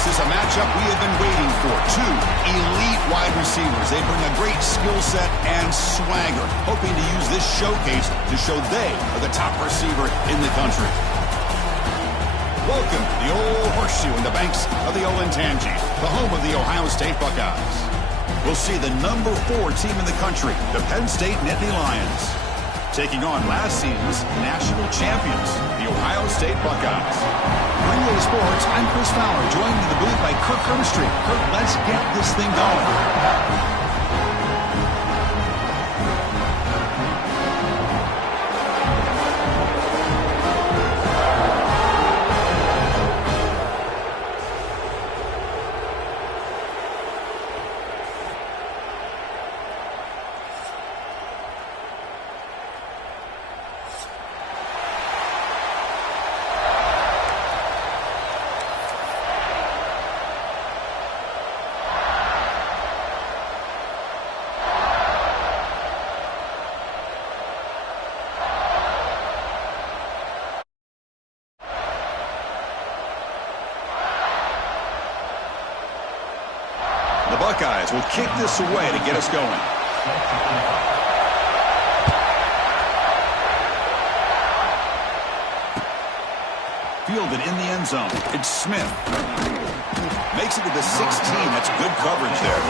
This is a matchup we have been waiting for. Two elite wide receivers. They bring a great skill set and swagger, hoping to use this showcase to show they are the top receiver in the country. Welcome to the old horseshoe in the banks of the Olentangy, the home of the Ohio State Buckeyes. We'll see the number 4 team in the country, the Penn State Nittany Lions, taking on last season's national champions, the Ohio State Buckeyes. For EA Sports, I'm Chris Fowler, joined in the booth by Kirk Hermstreet. Kirk, let's get this thing going. The Buckeyes will kick this away to get us going. Fielded in the end zone. It's Smith. Makes it to the 16. That's good coverage there.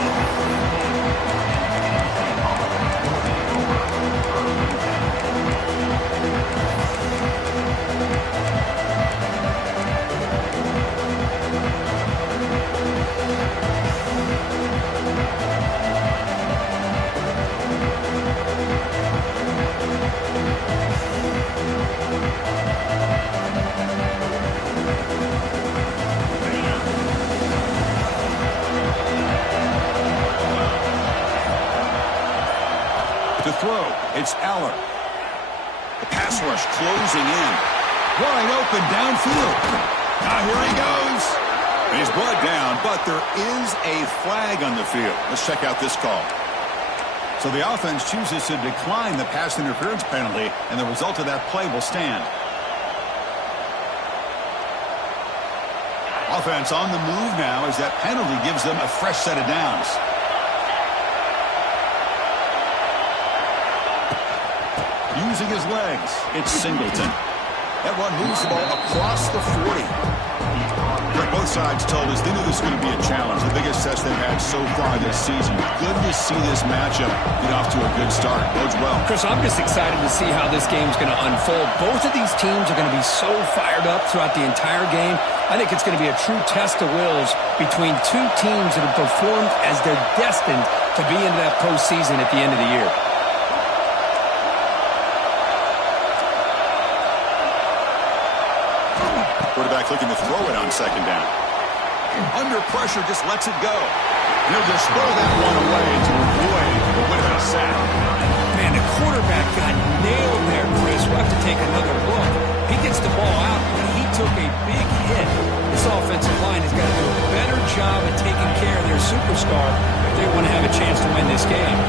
To throw, it's Aller. The pass rush closing in. Wide open downfield. Now here he goes. He's brought down, but there is a flag on the field. Let's check out this call. So the offense chooses to decline the pass interference penalty, and the result of that play will stand. Offense on the move now as that penalty gives them a fresh set of downs. Using his legs, it's Singleton. That run moves the ball across the 40. But both sides told us they knew this was going to be a challenge, the biggest test they've had so far this season. Good to see this matchup get off to a good start. Bodes well. Chris, I'm just excited to see how this game's going to unfold. Both of these teams are going to be so fired up throughout the entire game. I think it's going to be a true test of wills between two teams that have performed as they're destined to be into that postseason at the end of the year. Quarterback looking to throw it on second down. Under pressure, just lets it go. He'll just throw that one away to avoid the win of a sack. Man, the quarterback got nailed there, Chris. We'll have to take another look. He gets the ball out, but he took a big hit. This offensive line has got to do a better job of taking care of their superstar if they want to have a chance to win this game.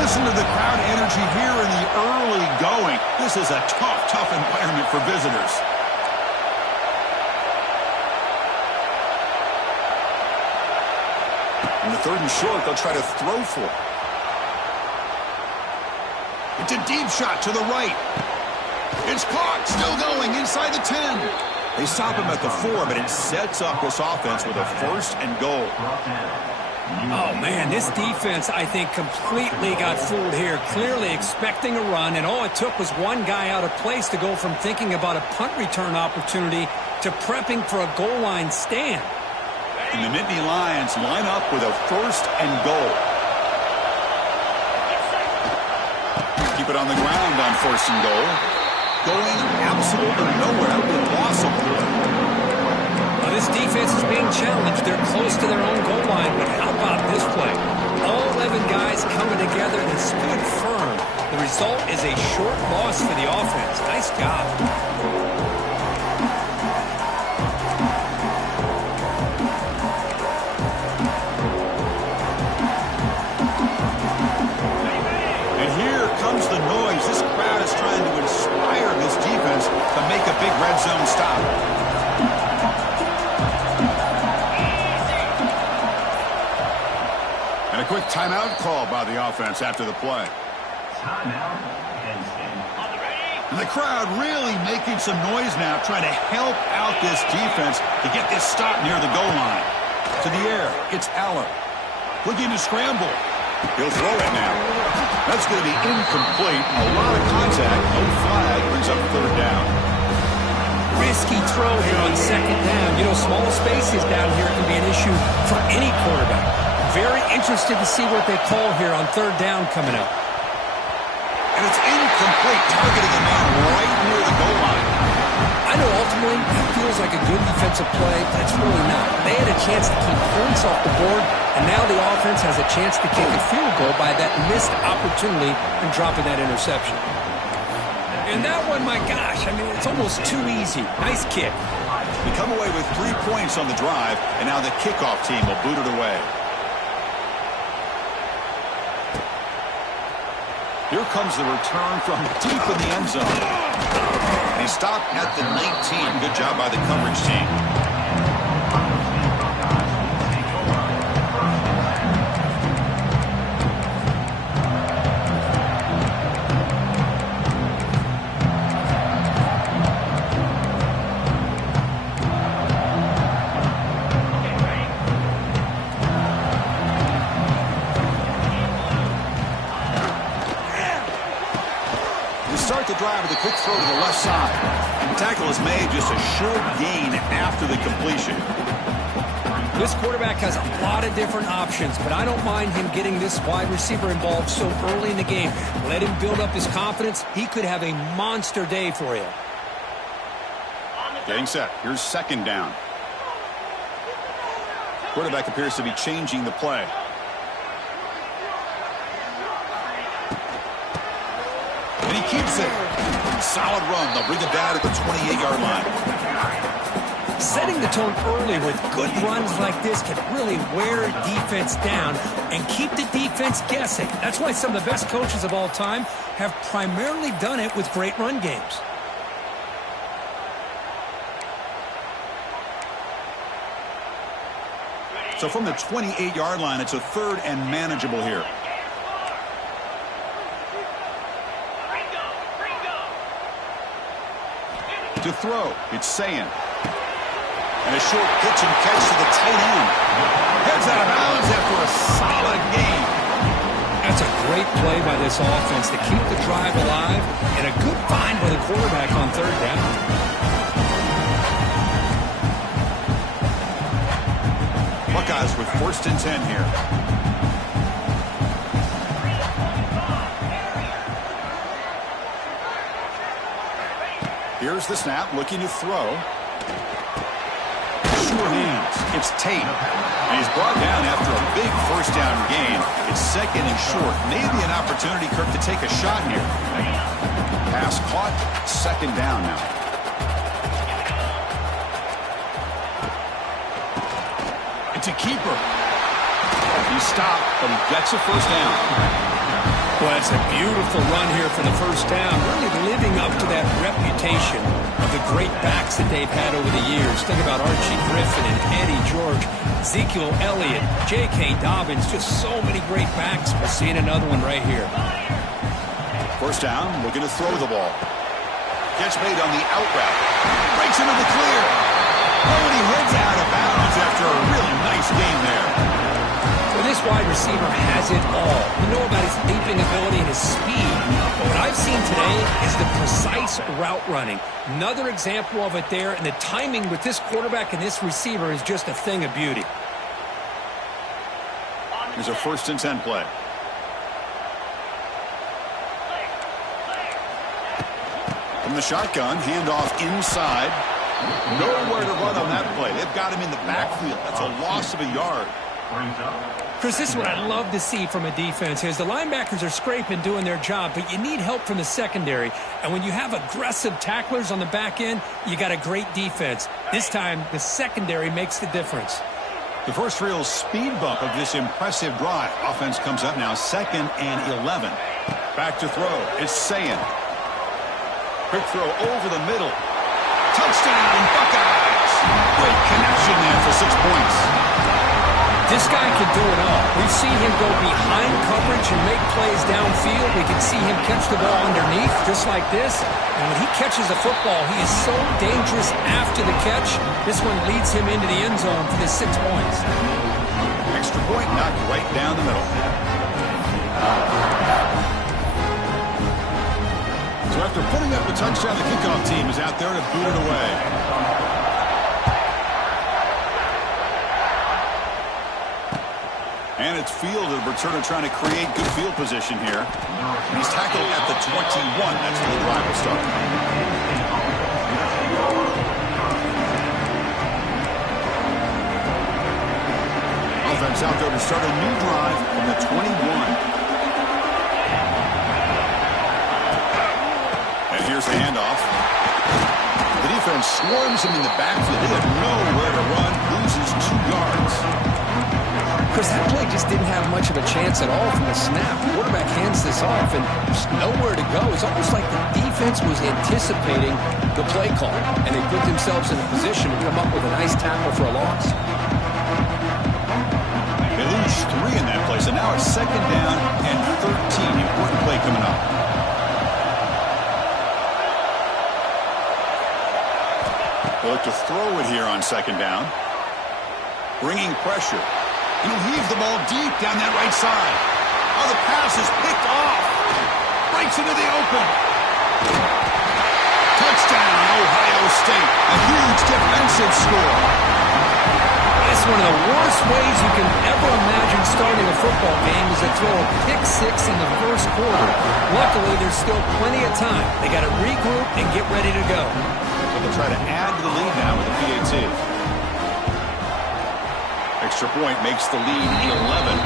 Listen to the crowd energy here in the early going. This is a tough environment for visitors. In the third and short, they'll try to throw for it. It's a deep shot to the right. It's caught, still going inside the 10. They stop him at the 4, but it sets up this offense with a first and goal. Oh, man, this defense, I think, completely got fooled here. Clearly expecting a run, and all it took was one guy out of place to go from thinking about a punt return opportunity to prepping for a goal line stand. And the Nittany Lions line up with a first and goal. Keep it on the ground on first and goal. Going absolutely nowhere. That would be impossible. Well, this defense is being challenged. They're close to their own goal line, but how about this play? All 11 guys coming together and stood firm. The result is a short loss for the offense. Nice job. The noise. This crowd is trying to inspire this defense to make a big red zone stop. Timeout called by the offense after the play. Timeout, Penn State. And the crowd really making some noise now, trying to help out this defense to get this stop near the goal line. To the air, it's Allen. Looking to scramble. He'll throw it now. That's going to be incomplete. A lot of contact. No flag. Brings up third down. Risky throw here on second down. You know, small spaces down here can be an issue for any quarterback. Very interested to see what they call here on third down coming up. And it's incomplete, targeting a man right near the goal line. I know ultimately it feels like a good defensive play, but it's really not. They had a chance to keep points off the board, and now the offense has a chance to kick a field goal by that missed opportunity and dropping that interception. And that one, my gosh, I mean, it's almost too easy. Nice kick. We come away with 3 points on the drive, and now the kickoff team will boot it away. Here comes the return from deep in the end zone. And he stopped at the 19. Good job by the coverage team. Start the drive with a quick throw to the left side. And the tackle is made, just a short gain after the completion. This quarterback has a lot of different options, but I don't mind him getting this wide receiver involved so early in the game. Let him build up his confidence. He could have a monster day for you. Getting set. Here's second down. Quarterback appears to be changing the play. And he keeps it. Solid run. They'll bring it down at the 28-yard line. Setting the tone early with good runs like this can really wear a defense down and keep the defense guessing. That's why some of the best coaches of all time have primarily done it with great run games. So from the 28-yard line, it's a third and manageable here. To throw, it's Sayin. And a short pitch and catch to the tight end. Heads out of bounds after a solid gain. That's a great play by this offense to keep the drive alive, and a good find by the quarterback on third down. Buckeyes with 1st and 10 here. Here's the snap, looking to throw. Sure hands. It's Tate. And he's brought down after a big first down gain. It's second and short. Maybe an opportunity, Kirk, to take a shot here. Pass caught. Second down now. It's a keeper. He stopped, but he gets a first down. Well, it's a beautiful run here for the first down, really living up to that reputation of the great backs that they've had over the years. Think about Archie Griffin and Eddie George, Ezekiel Elliott, J.K. Dobbins, just so many great backs. We're seeing another one right here. First down, looking to throw the ball. Catch made on the out route. Breaks into the clear. Oh, and he heads out of bounds after a really nice game there. Well, this wide receiver has it all. You know about his leaping ability and his speed. But what I've seen today is the precise route running. Another example of it there, and the timing with this quarterback and this receiver is just a thing of beauty. Here's a 1st and 10 play. From the shotgun, handoff inside. Nowhere to run on that play. They've got him in the backfield. That's a loss of a yard. Chris, this is what I love to see from a defense is the linebackers are scraping, doing their job, but you need help from the secondary. And when you have aggressive tacklers on the back end, you got a great defense. This time, the secondary makes the difference. The first real speed bump of this impressive drive. Offense comes up now, 2nd and 11. Back to throw. It's Sayin. Quick throw over the middle. Touchdown, Buckeyes! Great connection there for 6 points. This guy can do it all. We've seen him go behind coverage and make plays downfield. We can see him catch the ball underneath just like this. And when he catches the football, he is so dangerous after the catch. This one leads him into the end zone for the 6 points. Extra point knocked right down the middle. So after putting up a touchdown, the kickoff team is out there to boot it away. And it's fielded. Returner trying to create good field position here. He's tackled at the 21. That's where the drive will start. Offense out there to start a new drive from the 21. And here's the handoff. The defense swarms him in the backfield. They have nowhere to run. Loses 2 yards. Chris, that play just didn't have much of a chance at all from the snap. The quarterback hands this off, and there's nowhere to go. It's almost like the defense was anticipating the play call, and they put themselves in a position to come up with a nice tackle for a loss. They lose 3 in that play, so now it's 2nd down and 13. Important play coming up. They look to throw it here on 2nd down. Bringing pressure. He'll heave the ball deep down that right side. Oh, the pass is picked off. Breaks into the open. Touchdown, Ohio State. A huge defensive score. It's one of the worst ways you can ever imagine starting a football game is to throw a pick-6 in the first quarter. Luckily, there's still plenty of time. They got to regroup and get ready to go. So they'll try to add to the lead now with a PAT. Extra point makes the lead 11.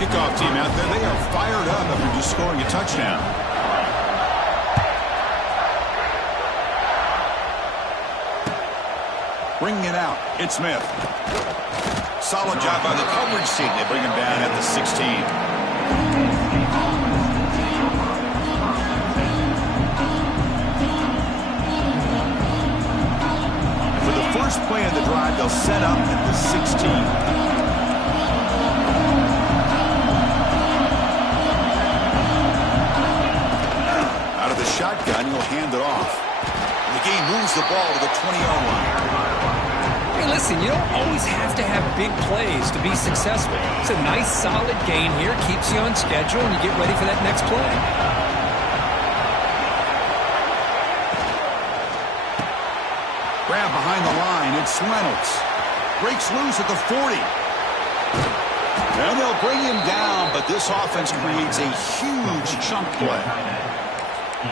Kickoff team out there, they are fired up after just scoring a touchdown. Bringing it out, it's Smith. Solid job by the coverage team. They bring him down at the 16. First play of the drive, they'll set up at the 16. Out of the shotgun, he'll hand it off. The game moves the ball to the 20-yard line. Hey, listen, you don't always have to have big plays to be successful. It's a nice, solid gain here. Keeps you on schedule, and you get ready for that next play. Grab behind the line, it's Reynolds. Breaks loose at the 40. And they'll bring him down, but this offense creates a huge chunk play.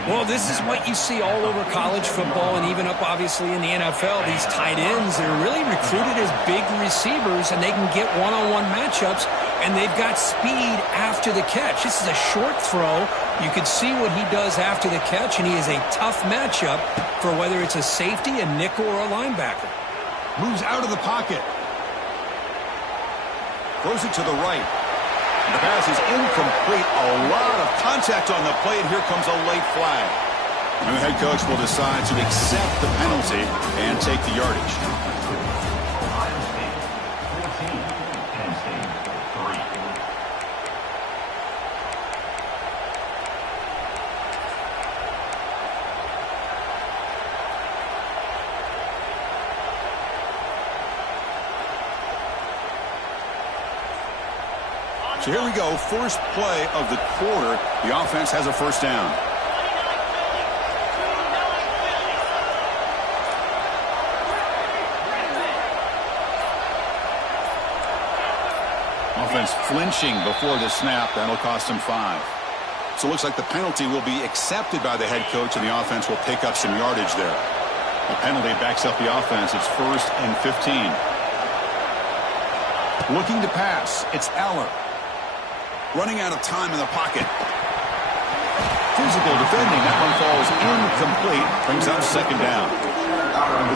Well, this is what you see all over college football and even up, obviously, in the NFL. These tight ends that are really recruited as big receivers, and they can get one-on-one matchups, and they've got speed after the catch. This is a short throw. You can see what he does after the catch, and he is a tough matchup for whether it's a safety, a nickel, or a linebacker. Moves out of the pocket. Throws it to the right. The pass is incomplete. A lot of contact on the play, and here comes a late flag. And the head coach will decide to accept the penalty and take the yardage. Ohio State 14, Penn State 3. So here we go, first play of the quarter. The offense has a first down. Offense flinching before the snap. That'll cost him 5. So it looks like the penalty will be accepted by the head coach, and the offense will pick up some yardage there. The penalty backs up the offense. It's 1st and 15. Looking to pass. It's Eller. Running out of time in the pocket. Through physical defending. That one falls incomplete. Brings up second down.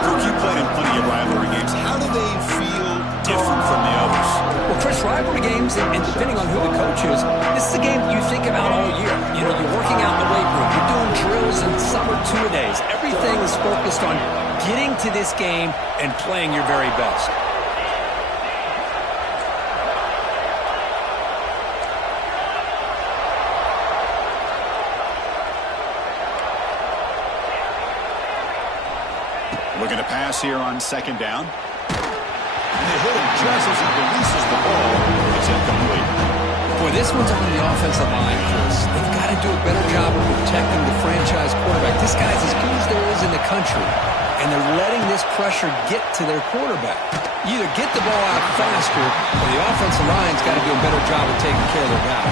Cook, you played in plenty of rivalry games. How do they feel different from the others? Well, Chris, rivalry games, and depending on who the coach is, this is a game you think about all year. You know, you're working out in the weight room. You're doing drills and summer two-a-days. Everything is focused on getting to this game and playing your very best. Looking to pass here on second down. And they hit him just as he releases the ball. It's incomplete. Boy, this one's on the offensive line, Chris. They've got to do a better job of protecting the franchise quarterback. This guy's as good as there is in the country, and they're letting this pressure get to their quarterback. You either get the ball out faster, or the offensive line's got to do a better job of taking care of their guy.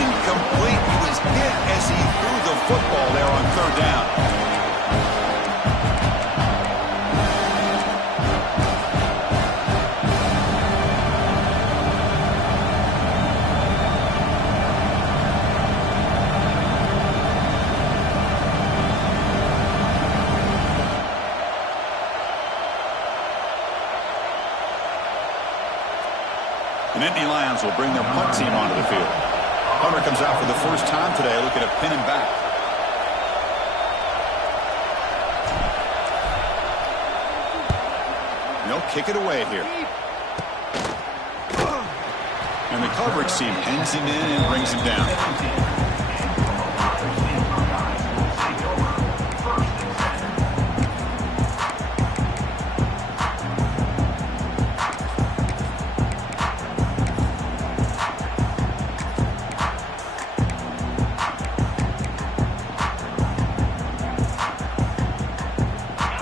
Incomplete. He was hit as he threw the football there on third down. The Nittany Lions will bring their punt team onto the field. Punter comes out for the first time today, looking to pin him back. They'll kick it away here. And the coverage team pins him in and brings him down.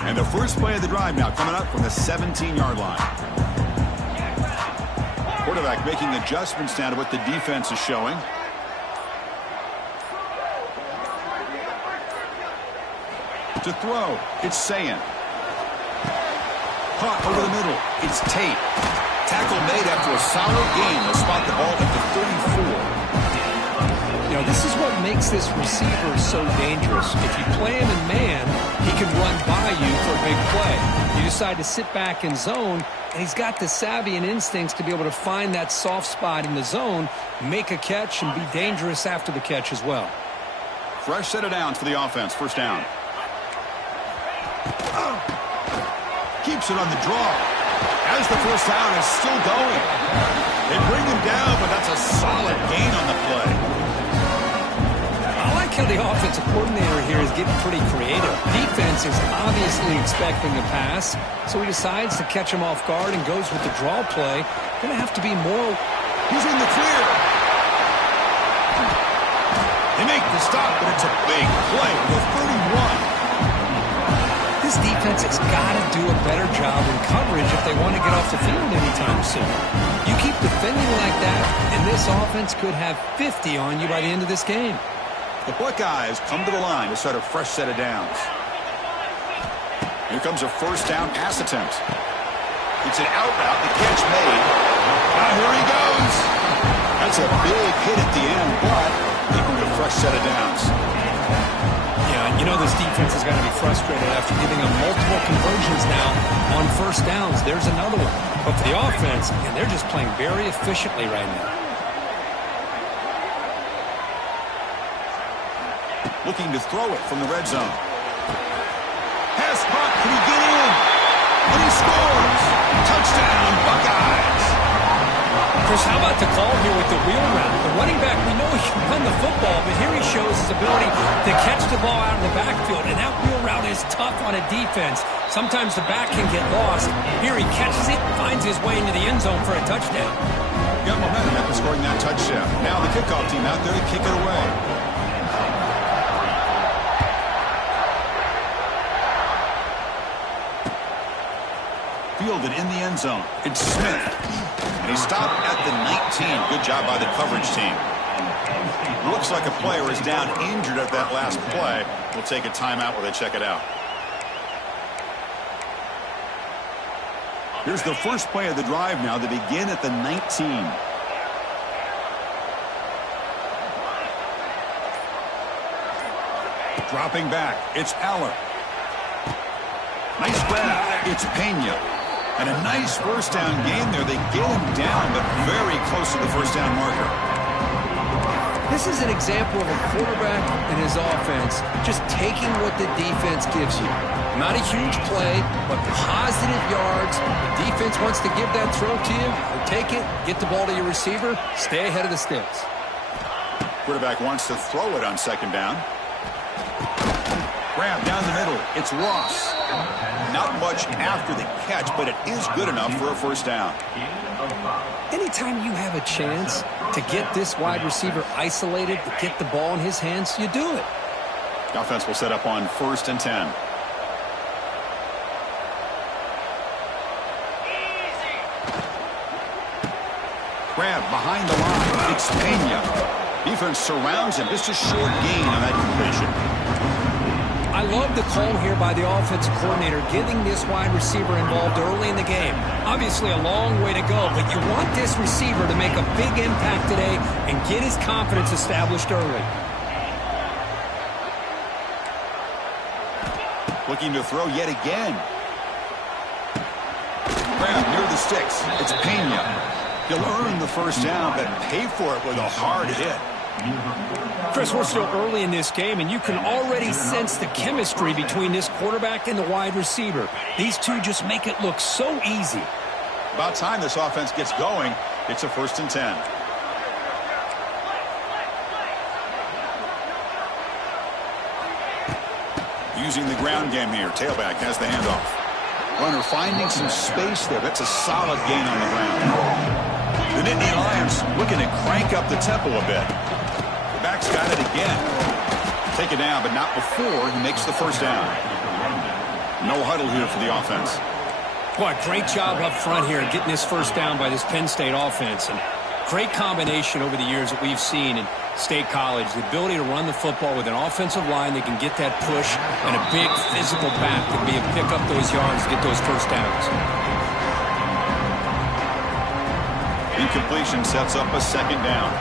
And the first play of the drive now coming up from the 17-yard line. Quarterback making adjustments now to what the defense is showing. To throw, it's Sayin. Caught over the middle, it's Tate. Tackle made after a solid gain. They'll spot the ball at the 34. You know, this is what makes this receiver so dangerous. If you play him in man, he can run by you for a big play. You decide to sit back in zone, and he's got the savvy and instincts to be able to find that soft spot in the zone, make a catch, and be dangerous after the catch as well. Fresh set of downs for the offense. First down. Keeps it on the draw. As the first down is still going. They bring him down, but that's a solid gain on the play. I like how the offensive coordinator here is getting pretty creative. Defense is obviously expecting a pass, so he decides to catch him off guard and goes with the draw play. Going to have to be more. He's in the clear. They make the stop, but it's a big play with 31. This defense has got to do a better job in coverage if they want to get off the field anytime soon. You keep defending like that, and this offense could have 50 on you by the end of this game. The Buckeyes come to the line to start a fresh set of downs. Here comes a first down pass attempt. It's an out route, the catch made. Here he goes. That's a big hit at the end, but they bring a fresh set of downs. Yeah, and you know this defense is going to be frustrated after giving them multiple conversions now on first downs. There's another one. But for the offense, and they're just playing very efficiently right now. Looking to throw it from the red zone. Pass caught. Can he get in? And he scores. Touchdown, Buckeyes. Chris, how about the call here with the wheel route? The running back, we know he can run the football, but here he shows his ability to catch the ball out of the backfield, and that wheel route is tough on a defense. Sometimes the back can get lost. Here he catches it, finds his way into the end zone for a touchdown. Got momentum after scoring that touchdown. Now the kickoff team out there to kick it away. Fielded in the end zone. It's Smith. And he stopped at the 19. Good job by the coverage team. Looks like a player is down injured at that last play. We'll take a timeout while they check it out. Here's the first play of the drive now. They begin at the 19. Dropping back, it's Aller. Nice grab, it's Pena. And a nice first down game there. They get him down, but very close to the first down marker. This is an example of a quarterback and his offense just taking what the defense gives you. Not a huge play, but positive yards. The defense wants to give that throw to you. You take it, get the ball to your receiver, stay ahead of the sticks. Quarterback wants to throw it on second down. Grab down the middle. It's Ross. Not much after the catch, but it is good enough for a first down. Anytime you have a chance to get this wide receiver isolated, to get the ball in his hands, you do it. The offense will set up on 1st and 10. Grab behind the line. It's Pena. Defense surrounds him. Just a short gain on that completion. I love the call here by the offensive coordinator, getting this wide receiver involved early in the game. Obviously a long way to go, but you want this receiver to make a big impact today and get his confidence established early. Looking to throw yet again. Grab near the sticks. It's Pena. He'll earn the first down, but pay for it with a hard hit. Chris, we're still early in this game, and you can already sense the chemistry between this quarterback and the wide receiver. These two just make it look so easy. About time this offense gets going. It's a 1st and 10. Using the ground game here. Tailback has the handoff. Runner finding some space there. That's a solid gain on the ground. The Nittany Lions looking to crank up the tempo a bit. The back's got it again. Take it down, but not before he makes the first down. No huddle here for the offense. Boy, great job up front here getting this first down by this Penn State offense. And great combination over the years that we've seen in State College. The ability to run the football with an offensive line that can get that push and a big physical back that can be able to pick up those yards, get those first downs. Incompletion sets up a second down.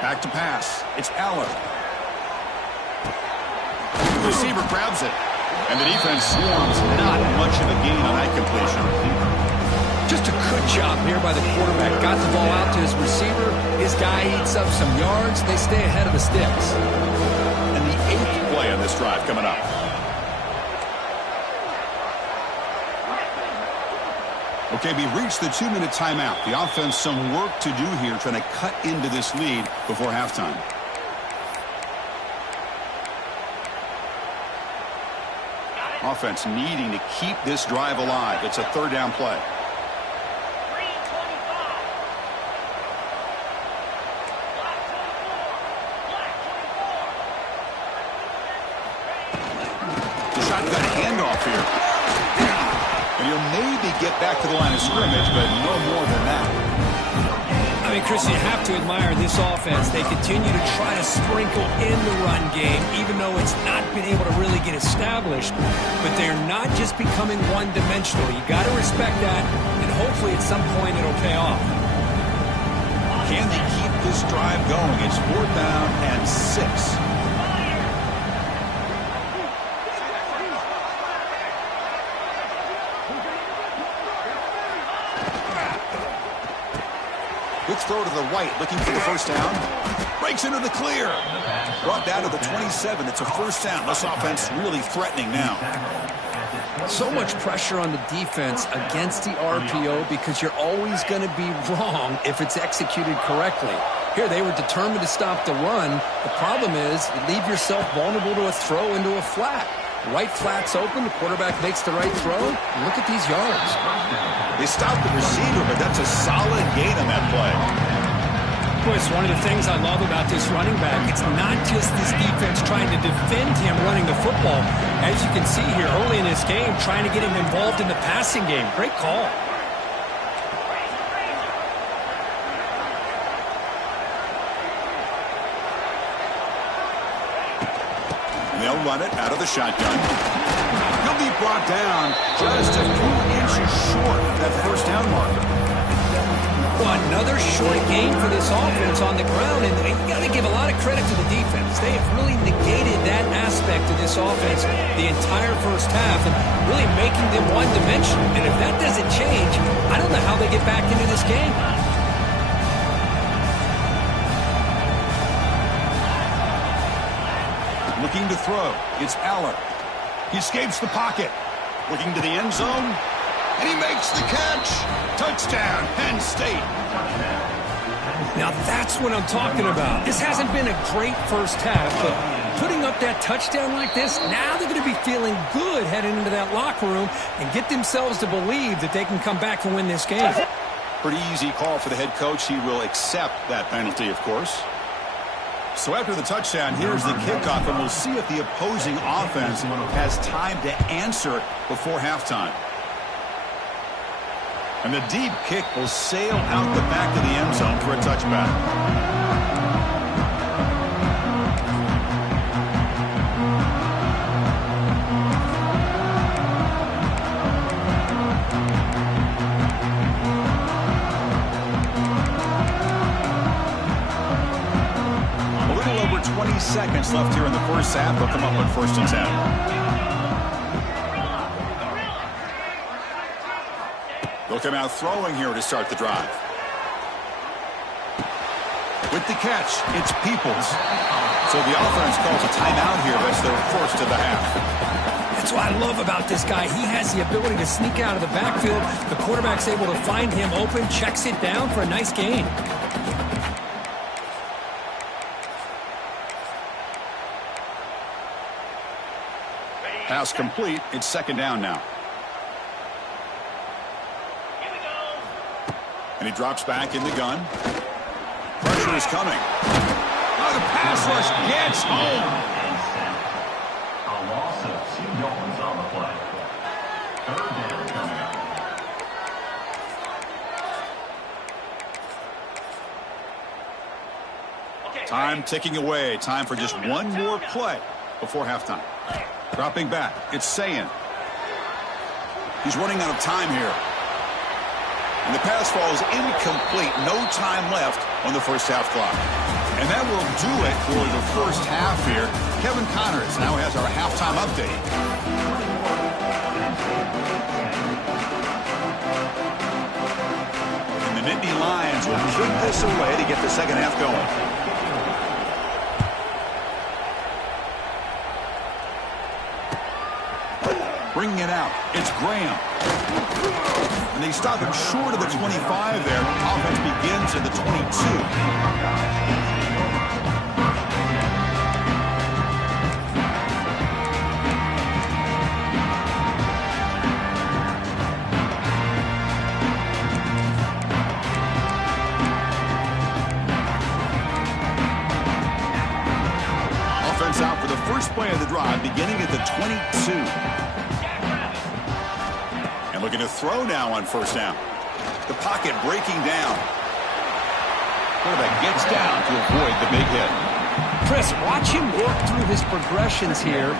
Back to pass. It's Aller. The receiver grabs it. And the defense swarms. Not much of a gain on that completion. Just a good job here by the quarterback. Got the ball out to his receiver. His guy eats up some yards. They stay ahead of the sticks. And the 8th play on this drive coming up. Okay, we reached the 2-minute timeout. The offense some work to do here trying to cut into this lead before halftime. Offense needing to keep this drive alive. It's a 3rd down play. The shotgun handoff here. And he'll maybe get back to the line of scrimmage, but no more than that. I mean, Chris, you have to admire this offense. They continue to try to sprinkle in the run game, even though it's not been able to really get established. But they're not just becoming one-dimensional. You got to respect that, and hopefully at some point it'll pay off. Can they keep this drive going? It's 4th down and 6. Quick throw to the right, looking for the first down. Breaks into the clear. Brought down to the 27. It's a first down. This offense really threatening now. So much pressure on the defense against the RPO because you're always going to be wrong if it's executed correctly. Here, they were determined to stop the run. The problem is you leave yourself vulnerable to a throw into a flat. Right flat's open, the quarterback makes the right throw. Look at these yards. They stopped the receiver, but that's a solid gain on that play. Boy, it's one of the things I love about this running back. It's not just this defense trying to defend him running the football. As you can see here early in this game, trying to get him involved in the passing game. Great call. The run it out of the shotgun. He'll be brought down just a few inches short of that first down marker. Well, another short game for this offense on the ground, and you got to give a lot of credit to the defense. They have really negated that aspect of this offense the entire first half and really making them one-dimensional. And if that doesn't change, I don't know how they get back into this game. Looking to throw. It's Aller. He escapes the pocket. Looking to the end zone. And he makes the catch. Touchdown, Penn State. Now that's what I'm talking about. This hasn't been a great first half, but putting up that touchdown like this, now they're going to be feeling good heading into that locker room and get themselves to believe that they can come back and win this game. Pretty easy call for the head coach. He will accept that penalty, of course. So after the touchdown, here's the kickoff, and we'll see if the opposing offense has time to answer before halftime. And the deep kick will sail out the back of the end zone for a touchback. A little over 20 seconds left here in the first half. They'll come up on 1st and 10. They'll come out throwing here to start the drive. With the catch, it's Peoples. So the offense calls a timeout here. That's their first of the half. That's what I love about this guy. He has the ability to sneak out of the backfield. The quarterback's able to find him open, checks it down for a nice gain. Pass complete. It's 2nd down now. And he drops back in the gun. Pressure is coming. Oh, the pass rush gets home. A loss of 2 yards on the play. 3rd down coming up. Time ticking away. Time for just one more play before halftime. Dropping back. It's Sayin. He's running out of time here. And the pass falls incomplete. No time left on the first half clock. And that will do it for the first half here. Kevin Connors now has our halftime update. And the Nittany Lions will kick this away to get the second half going. Bringing it out. It's Graham. And they stop him short of the 25 there. Offense begins at the 22. Offense out for the first play of the drive, beginning at the 22. Looking to throw now on 1st down. The pocket breaking down. Quarterback gets down to avoid the big hit. Chris, watch him work through his progressions here.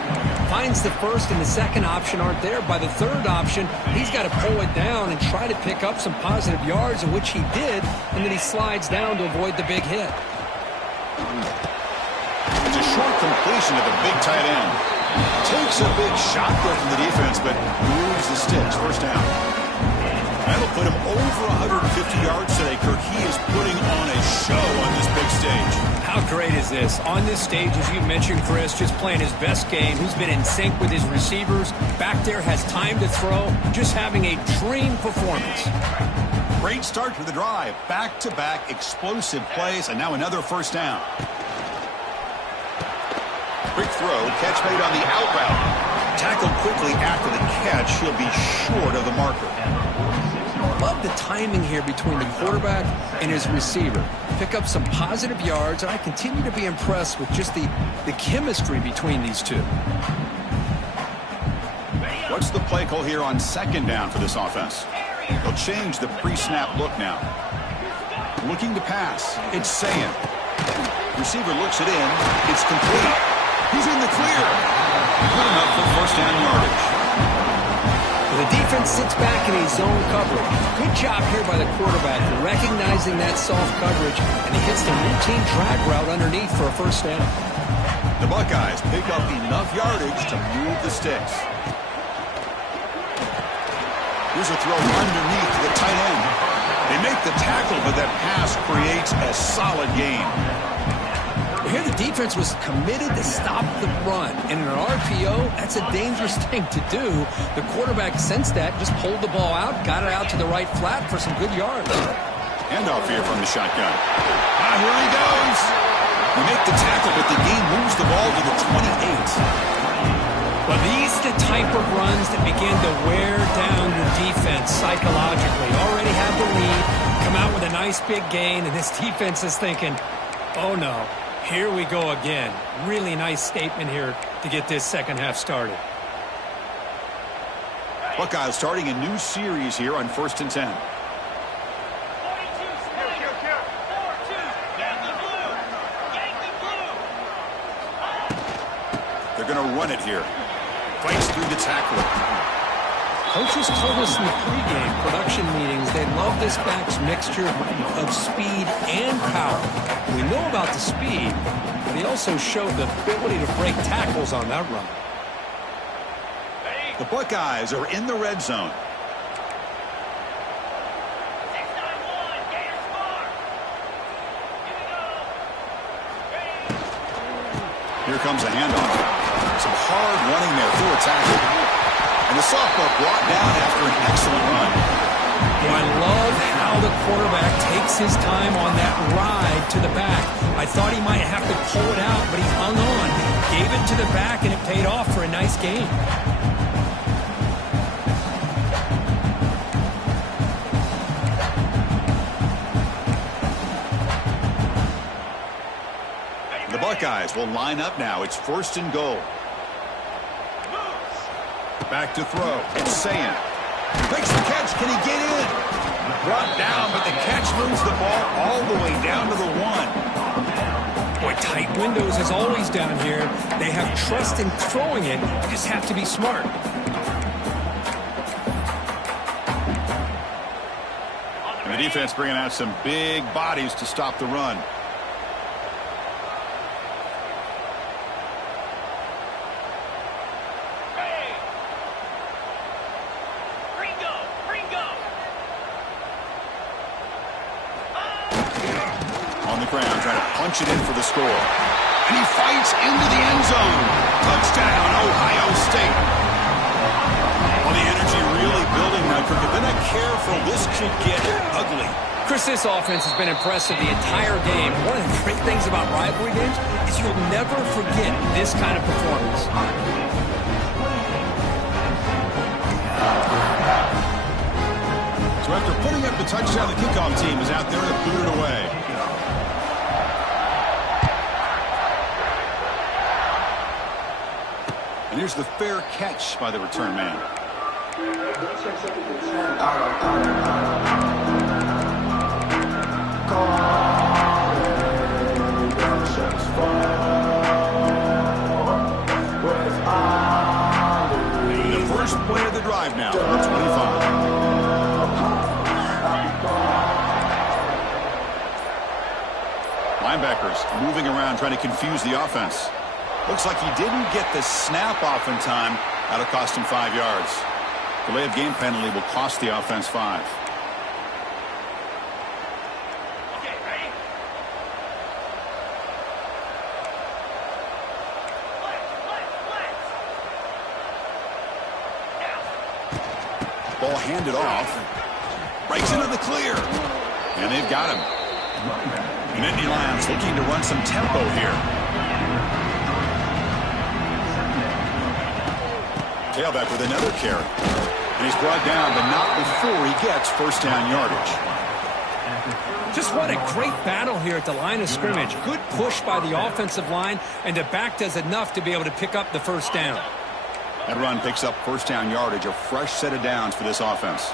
Finds the first and the second option aren't there. By the third option, he's got to pull it down and try to pick up some positive yards, in which he did, and then he slides down to avoid the big hit. It's a short completion to the big tight end. Takes a big shot there from the defense, but moves the sticks. 1st down. That'll put him over 150 yards today. Kirk, he is putting on a show on this big stage. How great is this? On this stage, as you mentioned, Chris, just playing his best game. He's been in sync with his receivers. Back there, has time to throw. Just having a dream performance. Great start to the drive. Back-to-back explosive plays, and now another 1st down. Quick throw, catch made on the out route. Tackled quickly after the catch. He'll be short of the marker. Love the timing here between the quarterback and his receiver. Pick up some positive yards, and I continue to be impressed with just the chemistry between these two. What's the play call here on 2nd down for this offense? They'll change the pre-snap look now. Looking to pass. It's Sayin. Receiver looks it in. It's complete. He's in the clear. Good enough for first down yardage. The defense sits back in a zone coverage. Good job here by the quarterback recognizing that soft coverage, and he hits the routine drag route underneath for a first down. The Buckeyes pick up enough yardage to move the sticks. Here's a throw underneath to the tight end. They make the tackle, but that pass creates a solid gain. Here the defense was committed to stop the run. And in an RPO, that's a dangerous thing to do. The quarterback sensed that, just pulled the ball out, got it out to the right flat for some good yards. Handoff here from the shotgun. Here he goes. We make the tackle, but the game moves the ball to the 28. Well, these are the type of runs that begin to wear down your defense psychologically. Already have the lead, come out with a nice big gain, and this defense is thinking, oh no. Here we go again. Really nice statement here to get this second half started. Buckeyes starting a new series here on 1st and 10. They're going to run it here. Fights through the tackler. Coaches told us in the pregame production meetings they love this back's mixture of speed and power. We know about the speed, but he also showed the ability to break tackles on that run. The Buckeyes are in the red zone. Here comes a handoff. Some hard running there through a tackle. And the sophomore brought down after an excellent run. Well, I love how the quarterback takes his time on that ride to the back. I thought he might have to pull it out, but he hung on. Gave it to the back, and it paid off for a nice gain. The Buckeyes will line up now. It's 1st and goal. Back to throw. It's St. Makes the catch. Can he get in? Brought down, but the catch moves the ball all the way down to the 1. Boy, tight windows as always down here. They have trust in throwing it. You just have to be smart. And the defense bringing out some big bodies to stop the run. Punch it in for the score. And he fights into the end zone. Touchdown, Ohio State. Well, the energy really building now. If they're not careful, this could get ugly. Chris, this offense has been impressive the entire game. One of the great things about rivalry games is you'll never forget this kind of performance. So after putting up the touchdown, the kickoff team is out there to boot it away. And here's the fair catch by the return man. The first play of the drive now, number 25. Linebackers moving around, trying to confuse the offense. Looks like he didn't get the snap off in time. That'll cost him 5 yards. Delay of game penalty will cost the offense 5. Okay, ready? Ball handed off. Breaks into the clear. And they've got him. Nittany Lions looking to run some tempo here. Tailback with another carry. And he's brought down, but not before he gets first down yardage. Just what a great battle here at the line of scrimmage. Good push by the offensive line, and the back does enough to be able to pick up the first down. That run picks up first down yardage, a fresh set of downs for this offense.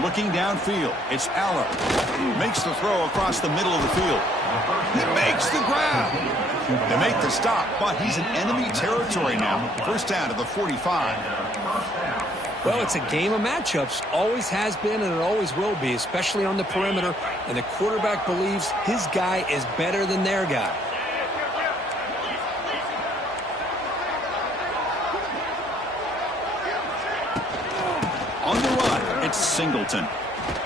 Looking downfield, it's Aller. Makes the throw across the middle of the field. He makes the grab. They make the stop, but he's in enemy territory now. First down to the 45. Well, it's a game of matchups. Always has been and it always will be, especially on the perimeter. And the quarterback believes his guy is better than their guy. On the run, it's Singleton.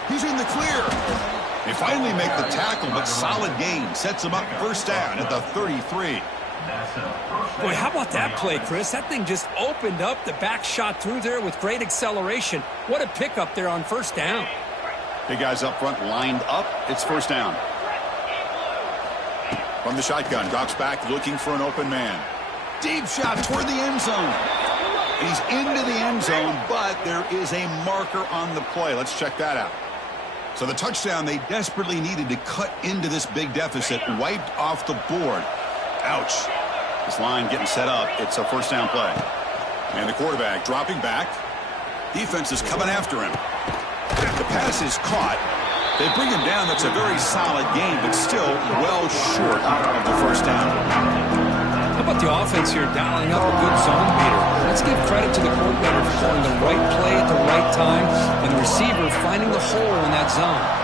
He's in the clear. They finally make the tackle, but solid gain sets him up first down at the 33. Boy, how about that play, Chris? That thing just opened up. The back shot through there with great acceleration. What a pickup there on first down. Big guys up front lined up. It's first down. From the shotgun, drops back looking for an open man. Deep shot toward the end zone. He's into the end zone, but there is a marker on the play. Let's check that out. So the touchdown they desperately needed to cut into this big deficit wiped off the board. Ouch. This line getting set up. It's a first down play. And the quarterback dropping back. Defense is coming after him. The pass is caught. They bring him down. That's a very solid game, but still well short of the first down. How about the offense here dialing up a good zone beater? Let's give credit to the coordinator for calling the right play at the right time and the receiver finding the hole in that zone.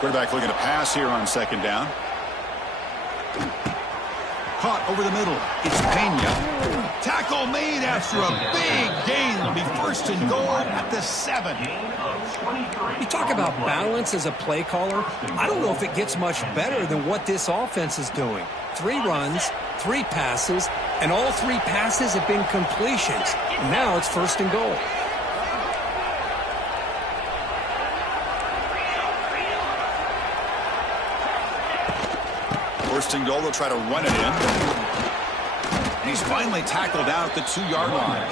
Quarterback looking to pass here on second down. Caught over the middle. It's Pena. Tackle made after a big gain. It'll be first and goal at the 7. You talk about balance as a play caller. I don't know if it gets much better than what this offense is doing. 3 runs, 3 passes, and all 3 passes have been completions. Now it's first and goal. First and goal, they'll try to run it in. He's finally tackled out at the 2-yard line.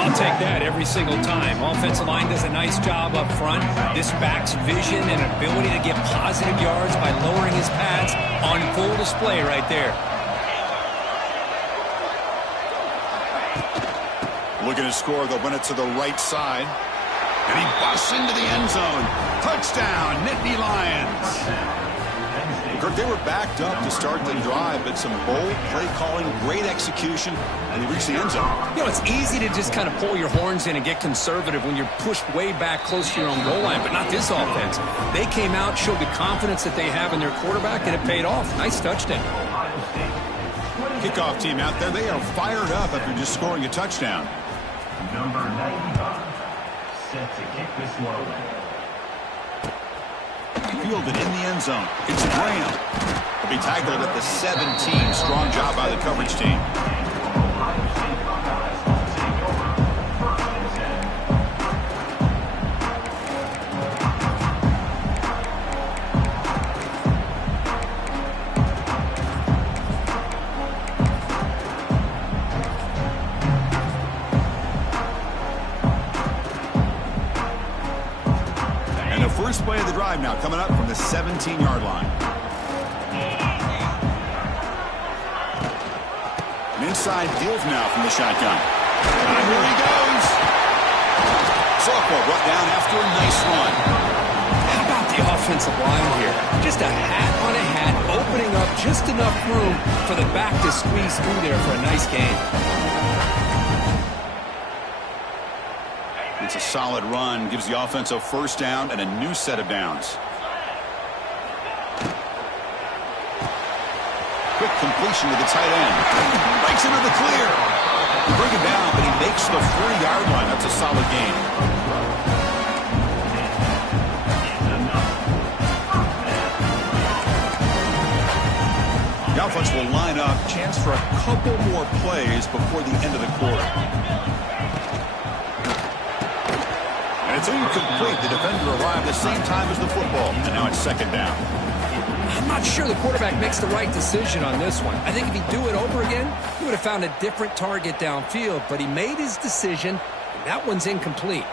I'll take that every single time. Offensive line does a nice job up front. This back's vision and ability to get positive yards by lowering his pads on full display right there. Looking to score, they'll run it to the right side. And he busts into the end zone. Touchdown, Nittany Lions. Kirk, they were backed up to start the drive, but some bold play calling, great execution, and they reached the end zone. You know, it's easy to just kind of pull your horns in and get conservative when you're pushed way back close to your own goal line, but not this offense. They came out, showed the confidence that they have in their quarterback, and it paid off. Nice touchdown. Kickoff team out there, they are fired up after just scoring a touchdown. Number 95, set to kick this one away. Fielded in the end zone. It's Graham. He'll be tackled at the 17. Strong job by the coverage team. First play of the drive now coming up from the 17-yard line. An inside deal now from the shotgun. And here he goes. Softball brought down after a nice run. How about the offensive line here? Just a hat on a hat, opening up just enough room for the back to squeeze through there for a nice gain. It's a solid run, gives the offense a first down and a new set of downs. Quick completion to the tight end. Breaks into the clear. They bring him down, but he makes the 4-yard line. That's a solid gain. The offense will line up. Chance for a couple more plays before the end of the quarter. And it's incomplete. The defender arrived the same time as the football. And now it's second down. I'm not sure the quarterback makes the right decision on this one. I think if he'd do it over again, he would have found a different target downfield. But he made his decision, and that one's incomplete.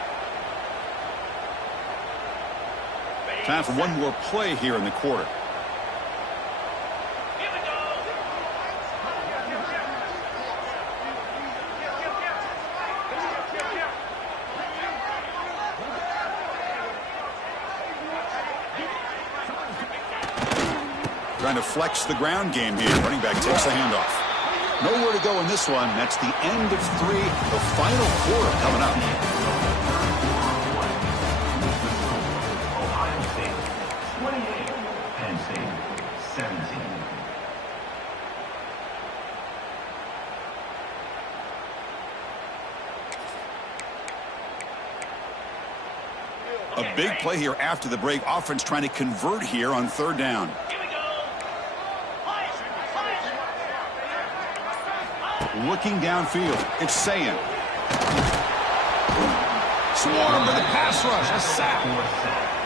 Time for one more play here in the quarter. Trying to flex the ground game here. Running back takes the handoff. Nowhere to go in this one. That's the end of 3. The final quarter coming up. Ohio State 28, Penn State 17. A big play here after the break. Offense trying to convert here on 3rd down. Looking downfield. It's Sayin. Swarm to the pass rush. A sack.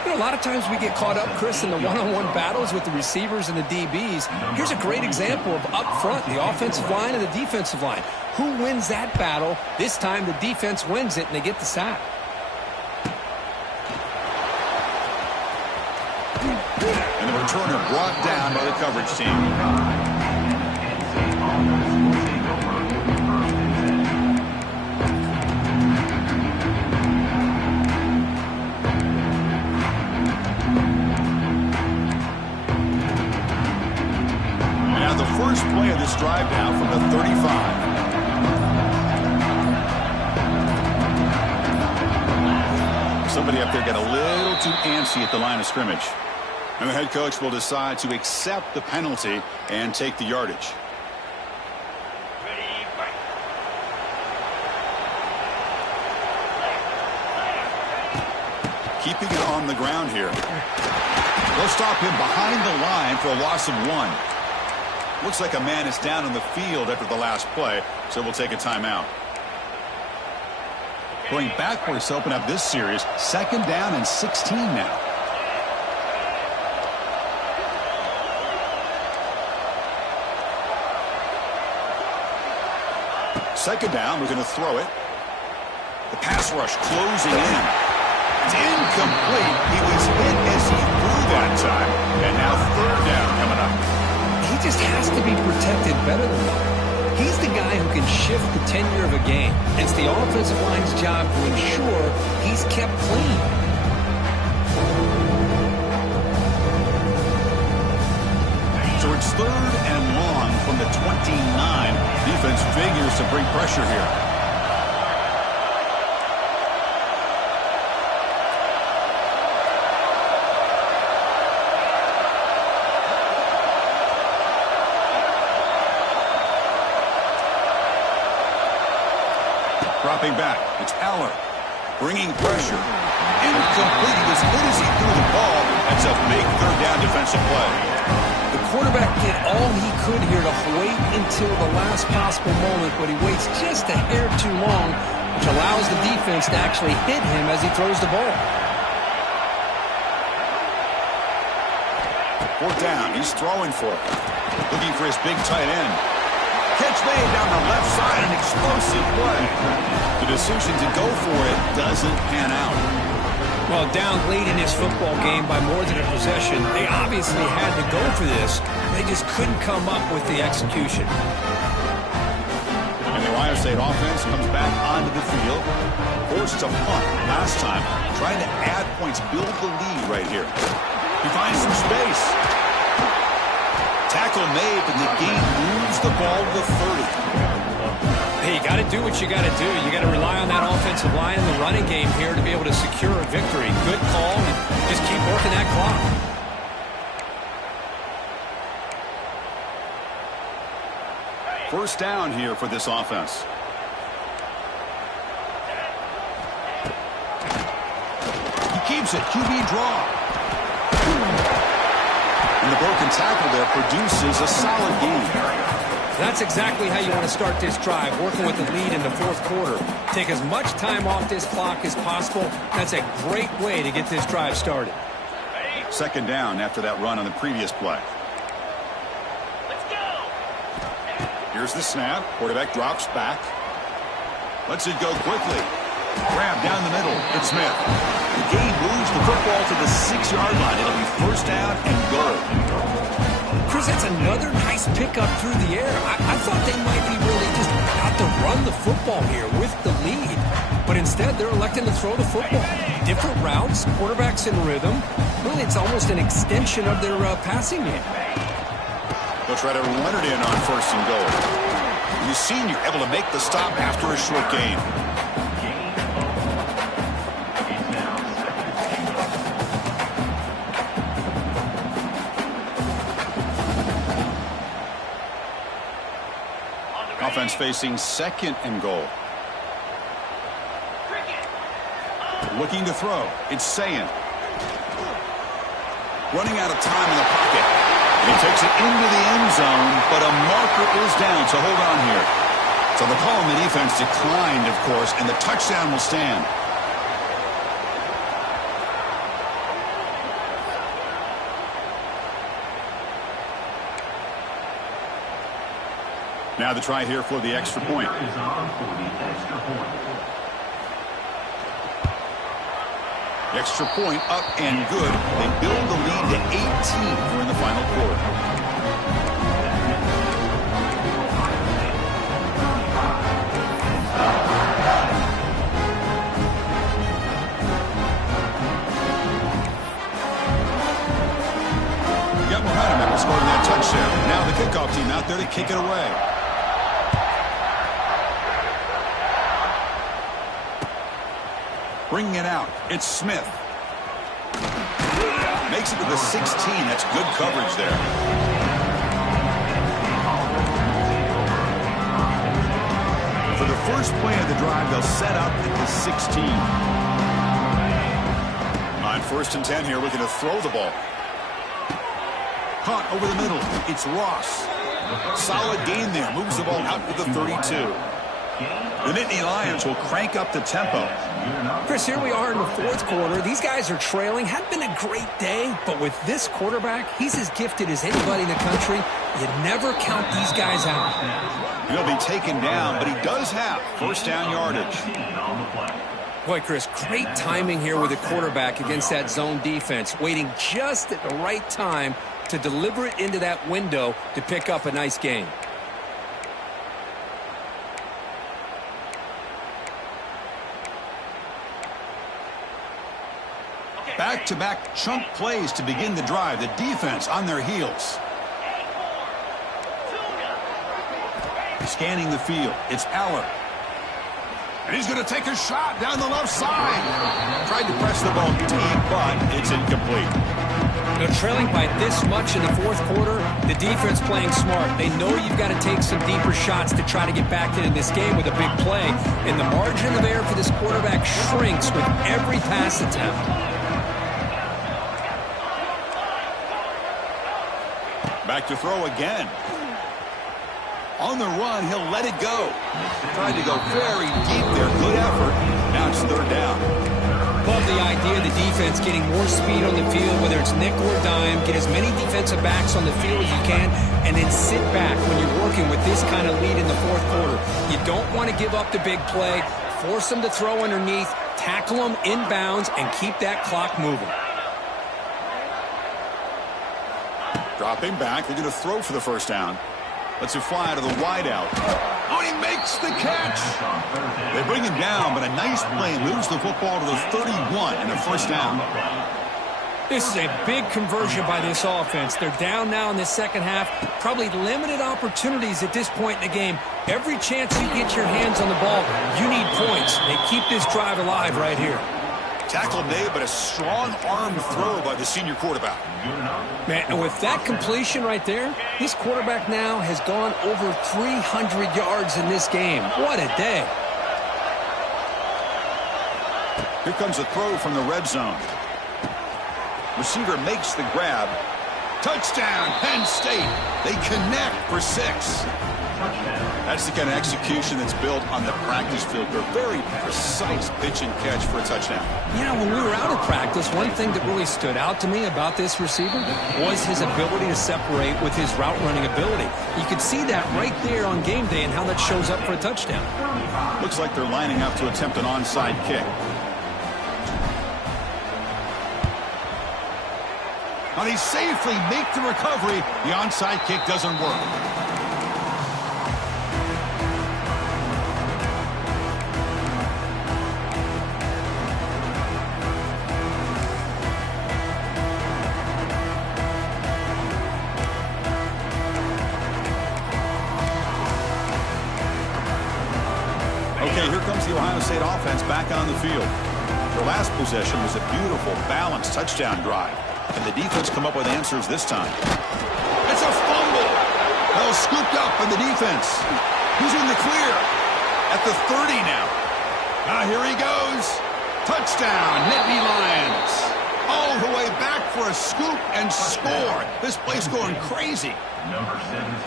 You know, a lot of times we get caught up, Chris, in the one-on-one battles with the receivers and the DBs. Here's a great example of up front, the offensive line and the defensive line. Who wins that battle? This time the defense wins it and they get the sack. And the returner brought down by the coverage team. First play of this drive now from the 35. Somebody up there got a little too antsy at the line of scrimmage. And the head coach will decide to accept the penalty and take the yardage. Keeping it on the ground here. They'll stop him behind the line for a loss of 1. Looks like a man is down on the field after the last play, so we'll take a timeout. Going backwards to open up this series. 2nd down and 16 now. Second down, we're going to throw it. The pass rush closing in. It's incomplete. He was hit as he threw that time. And now 3rd down coming up. He just has to be protected better than that. He's the guy who can shift the tenure of a game. It's the offensive line's job to ensure he's kept clean. So it's 3rd and long from the 29. Defense figures to bring pressure here. Dropping back. It's Aller. Bringing pressure. Incomplete. He was hit as he threw the ball. That's a big 3rd down defensive play. The quarterback did all he could here to wait until the last possible moment, but he waits just a hair too long, which allows the defense to actually hit him as he throws the ball. 4th down. He's throwing for it. Looking for his big tight end. Catch made down the left side, an explosive play. The decision to go for it doesn't pan out. Well, down late in his football game by more than a possession, they obviously had to go for this. They just couldn't come up with the execution. And the Ohio State offense comes back onto the field. Forced to punt last time, trying to add points, build the lead right here. He finds some space. Tackle made, and the game moves the ball to the 30. Hey, you got to do what you got to do. You got to rely on that offensive line and the running game here to be able to secure a victory. Good call, and just keep working that clock. First down here for this offense. He keeps it. QB draw. And the broken tackle there produces a solid game. That's exactly how you want to start this drive, working with the lead in the 4th quarter. Take as much time off this clock as possible. That's a great way to get this drive started. 2nd down after that run on the previous play. Let's go. Here's the snap. Quarterback drops back. Lets it go quickly. Grab down the middle. It's Smith. The game moves the football to the 6-yard line. It'll be 1st down and goal. Chris, that's another nice pickup through the air. I thought they might be really just out to run the football here with the lead. But instead, they're electing to throw the football. Different routes, quarterbacks in rhythm. Really, it's almost an extension of their passing game. He'll try to run it in on 1st and goal. The senior able to make the stop after a short gain. Offense facing 2nd and goal. Looking to throw. It's St. Running out of time in the pocket. He takes it into the end zone, but a marker is down, so hold on here. So the call on the defense declined, of course, and the touchdown will stand. Now the try here for the extra point. The extra point up and good. They build the lead to 18 here in the final quarter. Got momentum after scoring that touchdown. Now the kickoff team out there to kick it away. Bringing it out, it's Smith. Makes it to the 16. That's good coverage there. For the first play of the drive, they'll set up at the 16. On 1st and 10 here, looking to throw the ball. Caught over the middle. It's Ross. Solid gain there. Moves the ball out to the 32. The Nittany Lions will crank up the tempo. Chris, here we are in the 4th quarter. These guys are trailing. Had been a great day, but with this quarterback, he's as gifted as anybody in the country. You never count these guys out. He'll be taken down, but he does have 1st down yardage. Boy, Chris, great timing here with the quarterback against that zone defense, waiting just at the right time to deliver it into that window to pick up a nice gain. Back-to-back chunk plays to begin the drive. The defense on their heels. Scanning the field. It's Aller. And he's going to take a shot down the left side. Tried to press the ball deep, but it's incomplete. They're trailing by this much in the 4th quarter. The defense playing smart. They know you've got to take some deeper shots to try to get back into this game with a big play. And the margin of error for this quarterback shrinks with every pass attempt. Back to throw again. On the run, he'll let it go. Tried to go very deep there. Good effort. Now it's 3rd down. Love the idea of the defense getting more speed on the field, whether it's nickel or dime. Get as many defensive backs on the field as you can, and then sit back when you're working with this kind of lead in the 4th quarter. You don't want to give up the big play. Force them to throw underneath, tackle them inbounds, and keep that clock moving. Dropping back. They're going to throw for the 1st down. Lets it fly to the wideout. Oh, he makes the catch. They bring him down, but a nice play moves the football to the 31 and a 1st down. This is a big conversion by this offense. They're down now in the 2nd half. Probably limited opportunities at this point in the game. Every chance you get your hands on the ball, you need points. They keep this drive alive right here. Tackle made, but a strong arm throw by the senior quarterback. Man, and with that completion right there, this quarterback now has gone over 300 yards in this game. What a day. Here comes a throw from the red zone. Receiver makes the grab. Touchdown, Penn State. They connect for 6. That's the kind of execution that's built on the practice field. They're very precise pitch and catch for a touchdown. You know, when we were out of practice, one thing that really stood out to me about this receiver was his ability to separate with his route running ability. You could see that right there on game day and how that shows up for a touchdown. Looks like they're lining up to attempt an onside kick. Now they safely make the recovery. The onside kick doesn't work. Okay, here comes the Ohio State offense back on the field. Their last possession was a beautiful, balanced touchdown drive. And the defense come up with answers this time. It's a fumble. Well, scooped up by the defense. Who's in the clear? At the 30 now. Now here he goes. Touchdown, Nittany Lions. All the way back for a scoop and score. This place going crazy.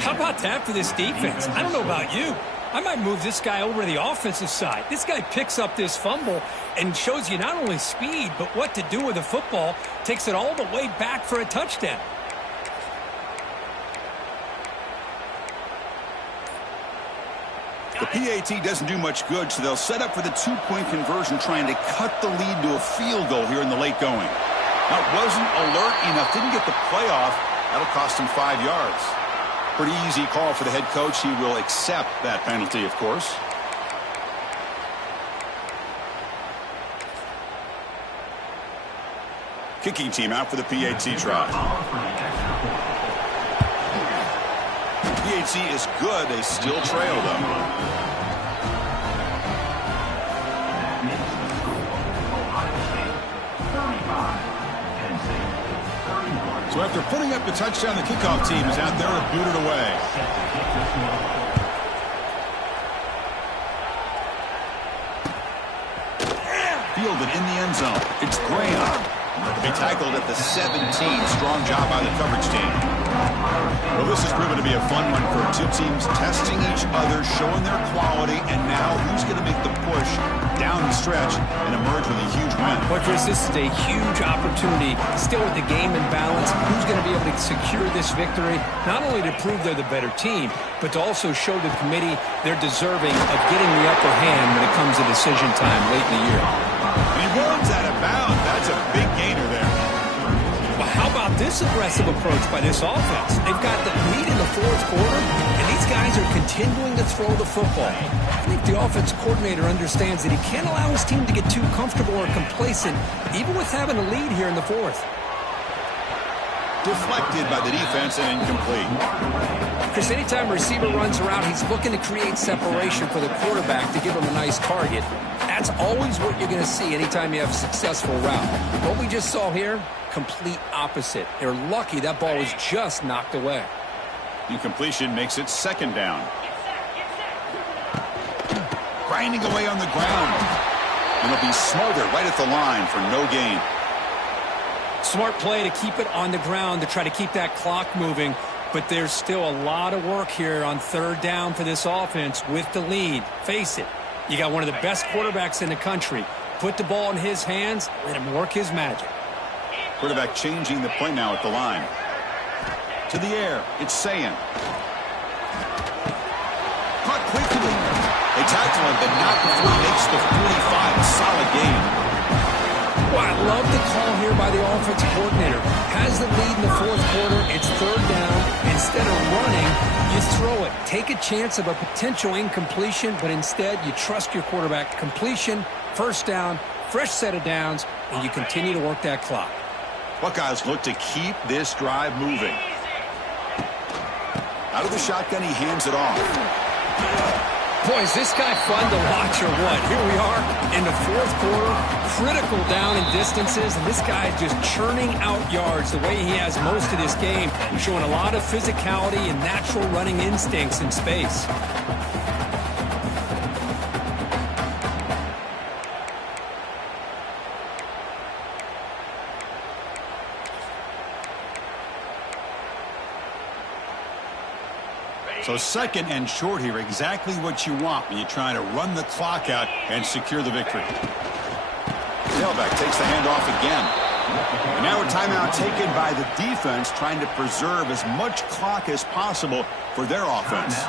How about that for this defense? I don't know about you. I might move this guy over to the offensive side. This guy picks up this fumble and shows you not only speed, but what to do with the football. Takes it all the way back for a touchdown. The PAT doesn't do much good, so they'll set up for the two-point conversion, trying to cut the lead to a field goal here in the late going. Now, it wasn't alert enough, didn't get the playoff. That'll cost him 5 yards. Pretty easy call for the head coach. He will accept that penalty, of course. Kicking team out for the PAT try. PAT is good. They still trail, though. So after putting up the touchdown, the kickoff team is out there to boot it away. Fielded in the end zone. It's Graham. They tackled at the 17. Strong job by the coverage team. Well, this has proven to be a fun one for two teams testing each other, showing their quality, and now who's going to make the push down the stretch and emerge with a huge win. Well, Chris, this is a huge opportunity. Still with the game in balance, who's going to be able to secure this victory, not only to prove they're the better team, but to also show the committee they're deserving of getting the upper hand when it comes to decision time late in the year. And he runs out of bounds. That's a big gainer there. Well, how about this aggressive approach by this offense? They've got the lead in the fourth quarter, and these guys are continuing to throw the football. I think the offense coordinator understands that he can't allow his team to get too comfortable or complacent, even with having a lead here in the fourth. Deflected by the defense and incomplete. Chris, anytime a receiver runs around, he's looking to create separation for the quarterback to give him a nice target. That's always what you're going to see anytime you have a successful route. What we just saw here, complete opposite. They're lucky that ball was just knocked away. Incompletion makes it second down. Grinding away on the ground. And he'll be smothered right at the line for no gain. Smart play to keep it on the ground to try to keep that clock moving. But there's still a lot of work here on third down for this offense with the lead. Face it, you got one of the best quarterbacks in the country. Put the ball in his hands, let him work his magic. Quarterback changing the play now at the line. To the air, it's Sayin. Caught quickly. They tackle him, but not before he makes the 45. A solid game. Well, I love the call here by the offensive coordinator. Has the lead in the fourth quarter. It's third down. Instead of running, you throw it. Take a chance of a potential incompletion, but instead you trust your quarterback. Completion, first down, fresh set of downs, and you continue to work that clock. Buckeyes look to keep this drive moving. Out of the shotgun, he hands it off. Boy, is this guy fun to watch or what? Here we are in the fourth quarter, critical down in distances, and this guy is just churning out yards the way he has most of this game, showing a lot of physicality and natural running instincts in space. So second and short here, exactly what you want when you're trying to run the clock out and secure the victory. Tailback takes the handoff again. And now a timeout taken by the defense, trying to preserve as much clock as possible for their offense.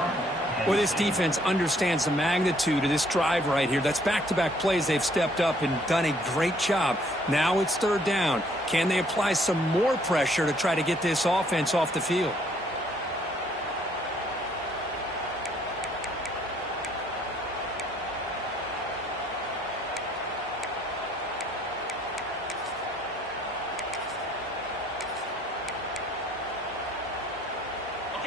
Well, this defense understands the magnitude of this drive right here. That's back-to-back plays. They've stepped up and done a great job. Now it's third down. Can they apply some more pressure to try to get this offense off the field?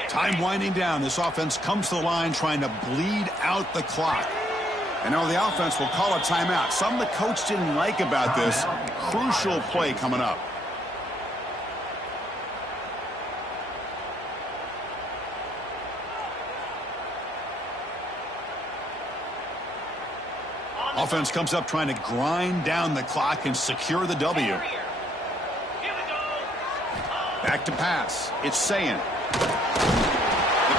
Time winding down. This offense comes to the line trying to bleed out the clock. And now the offense will call a timeout. Something the coach didn't like about this. Crucial play coming up. Offense comes up trying to grind down the clock and secure the W. Back to pass. It's St. The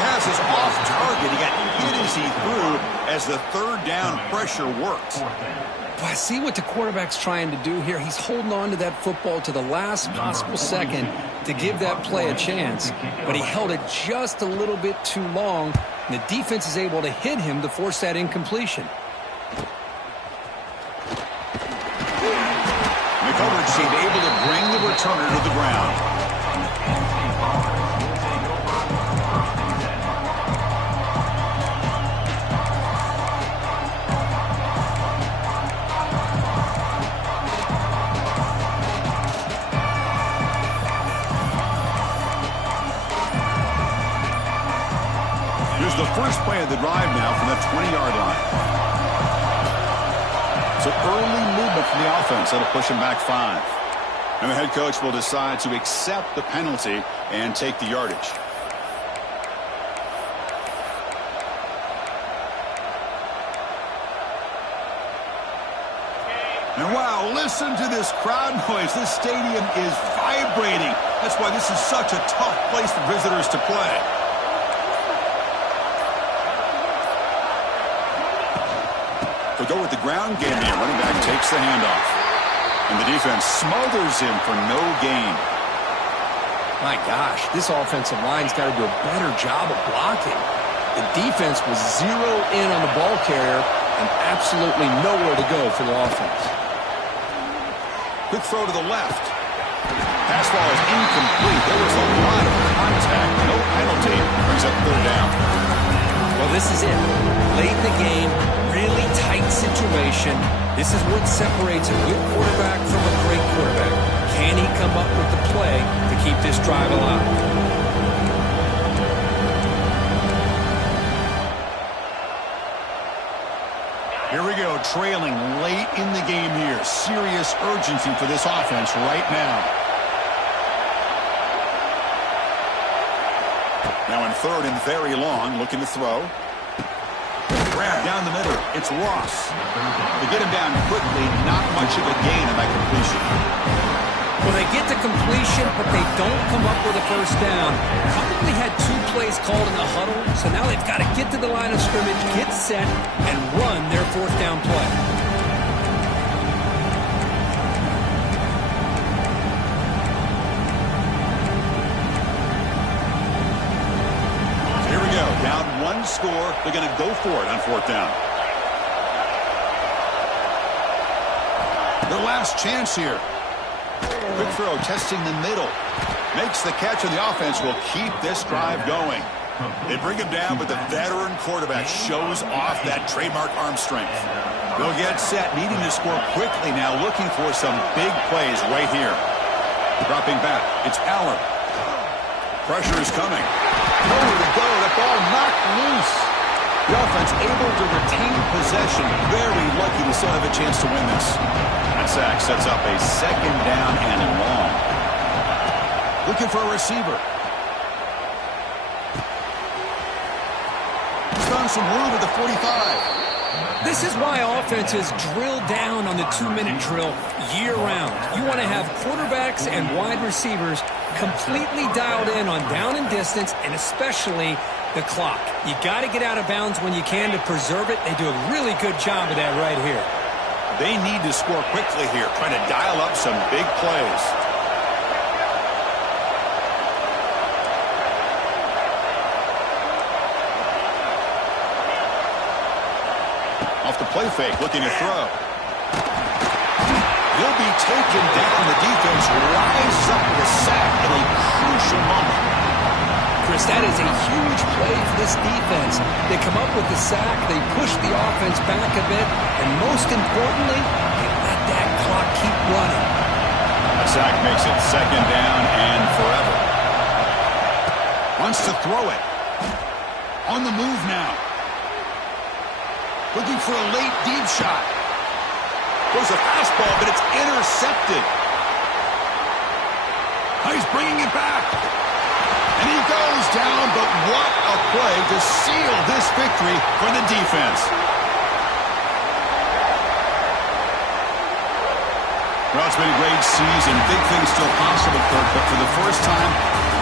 pass is off target. He got hit as he threw as the third down pressure worked. Well, I see what the quarterback's trying to do here. He's holding on to that football to the last possible second to give that play a chance. But he held it just a little bit too long. And the defense is able to hit him to force that incompletion. McCullers seemed able to bring the returner to the ground. Here's the first play of the drive now from the 20-yard line. So early movement from the offense that'll push him back 5. And the head coach will decide to accept the penalty and take the yardage. And wow, listen to this crowd noise. This stadium is vibrating. That's why this is such a tough place for visitors to play. They'll go with the ground game here. Running back takes the handoff. And the defense smothers him for no gain. My gosh, this offensive line's got to do a better job of blocking. The defense was zero in on the ball carrier and absolutely nowhere to go for the offense. Quick throw to the left. Pass ball is incomplete. There was a lot of contact. No penalty. Brings up third down. Well, this is it. Late in the game, really tight situation. This is what separates a good quarterback from a great quarterback. Can he come up with the play to keep this drive alive? Here we go, trailing late in the game here. Serious urgency for this offense right now. Now in third and very long, looking to throw. Grab down the middle. It's Ross. They get him down quickly. Not much of a gain on that completion. Well, they get the completion, but they don't come up with a first down. Probably had 2 plays called in the huddle, so now they've got to get to the line of scrimmage, get set, and run their fourth down play. Here we go. Down 1 score. They're going to go for it on fourth down. Their last chance here. Quick throw, testing the middle. Makes the catch, and the offense will keep this drive going. They bring him down, but the veteran quarterback shows off that trademark arm strength. They'll get set, needing to score quickly now, looking for some big plays right here. Dropping back, it's Allen. Pressure is coming. Nowhere to go, the ball knocked loose. The offense able to retain possession. Very lucky to still have a chance to win this. That sack sets up a second down and long. Looking for a receiver. He's found some room at the 45. This is why offenses drill down on the 2-minute drill year-round. You want to have quarterbacks and wide receivers completely dialed in on down and distance, and especially the clock. You got to get out of bounds when you can to preserve it. They do a really good job of that right here. They need to score quickly here, trying to dial up some big plays. Off the play fake, looking to throw. He'll be taken down. The defense rises up the sack in a crucial moment. Chris, that is a huge play for this defense. They come up with the sack, they push the offense back a bit, and most importantly, they let that clock keep running. A sack makes it second down and forever. Wants to throw it. On the move now. Looking for a late deep shot. Goes a fastball, but it's intercepted. He's bringing it back. And he goes down, but what a play to seal this victory for the defense. Well, it's been a great season. Big things still possible, Kirk, but for the first time,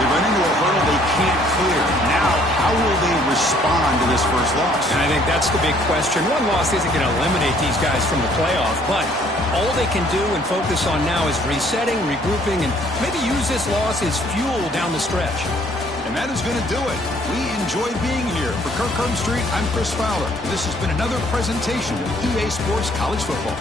they run into a hurdle they can't clear. Now, how will they respond to this first loss? And I think that's the big question. One loss isn't going to eliminate these guys from the playoff, but all they can do and focus on now is resetting, regrouping, and maybe use this loss as fuel down the stretch. And that is going to do it. We enjoyed being here. For Kirk Street, I'm Chris Fowler. This has been another presentation of EA Sports College Football.